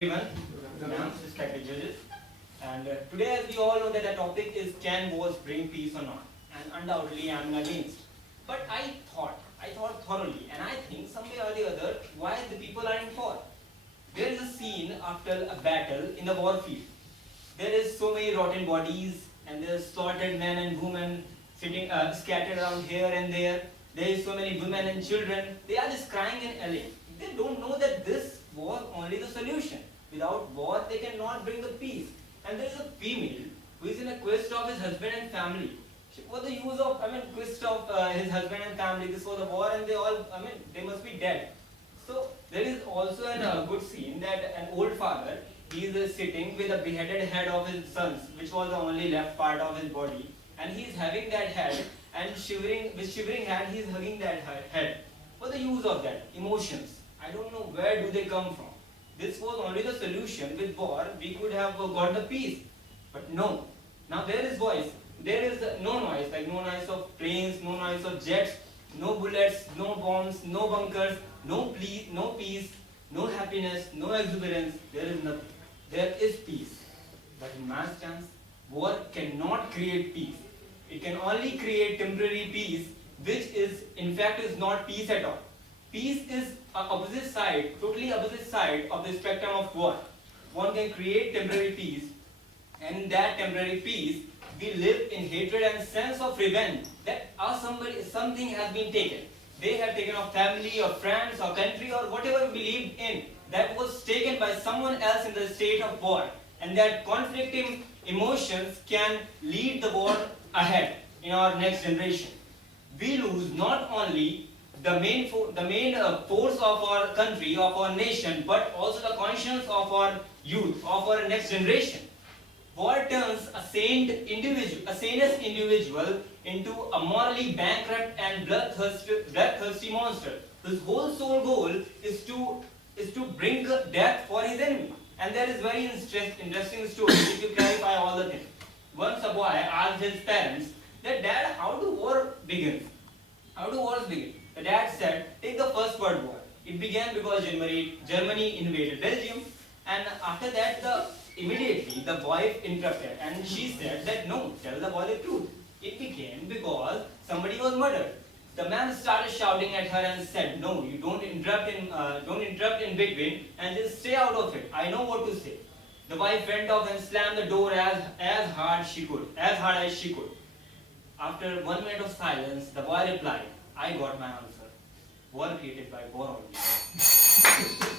Everyone, ma'am, respected judges, and today, as we all know, that the topic is can wars bring peace or not? And undoubtedly, I am against. But I thought thoroughly, and I think some way or the other, why the people are in for. There is a scene after a battle in the war field. There is so many rotten bodies, and there is slaughtered men and women sitting scattered around here and there. There is so many women and children. They are just crying and yelling. They don't know that this was only the solution. Without war, they cannot bring the peace. And there is a female who is in a quest of his husband and family. For the use of, quest of his husband and family, this was a war, and they all, they must be dead. So there is also a good scene that an old father, he is sitting with a beheaded head of his sons, which was the only left part of his body, and he is having that head, and with shivering hand, he is hugging that head. For the use of that emotions, I don't know where do they come from. This was only the solution. With war, we could have got the peace, but no. Now there is voice. There is no noise, like no noise of planes, no noise of jets, no bullets, no bombs, no bunkers, no peace, no happiness, no exuberance. There is nothing. There is peace. But in my stance, war cannot create peace. It can only create temporary peace, which is, in fact, is not peace at all. Peace is an opposite side, totally opposite side of the spectrum of war. One can create temporary peace, and in that temporary peace, we live in hatred and sense of revenge that something has been taken. They have taken our family or friends or country or whatever we believed in, that was taken by someone else in the state of war. And that conflicting emotions can lead the war ahead in our next generation. We lose not only the main force of our country, of our nation, but also the conscience of our youth, of our next generation. War turns a sanest individual into a morally bankrupt and bloodthirsty monster, whose whole sole goal is to bring death for his enemy. And there is very interesting story if you clarify all the things. Once a boy asked his parents that, "Dad, how do war begin? How do wars begin?" The dad said, "Take the First World War. It began because Germany invaded Belgium, and after that, immediately the wife interrupted, and she said that, 'No, tell the boy the truth. It began because somebody was murdered.' The man started shouting at her and said, 'No, you don't interrupt in between, and just stay out of it. I know what to say.' The wife went off and slammed the door as hard as she could. After 1 minute of silence, the boy replied, 'I got my answer. War created by war only.'"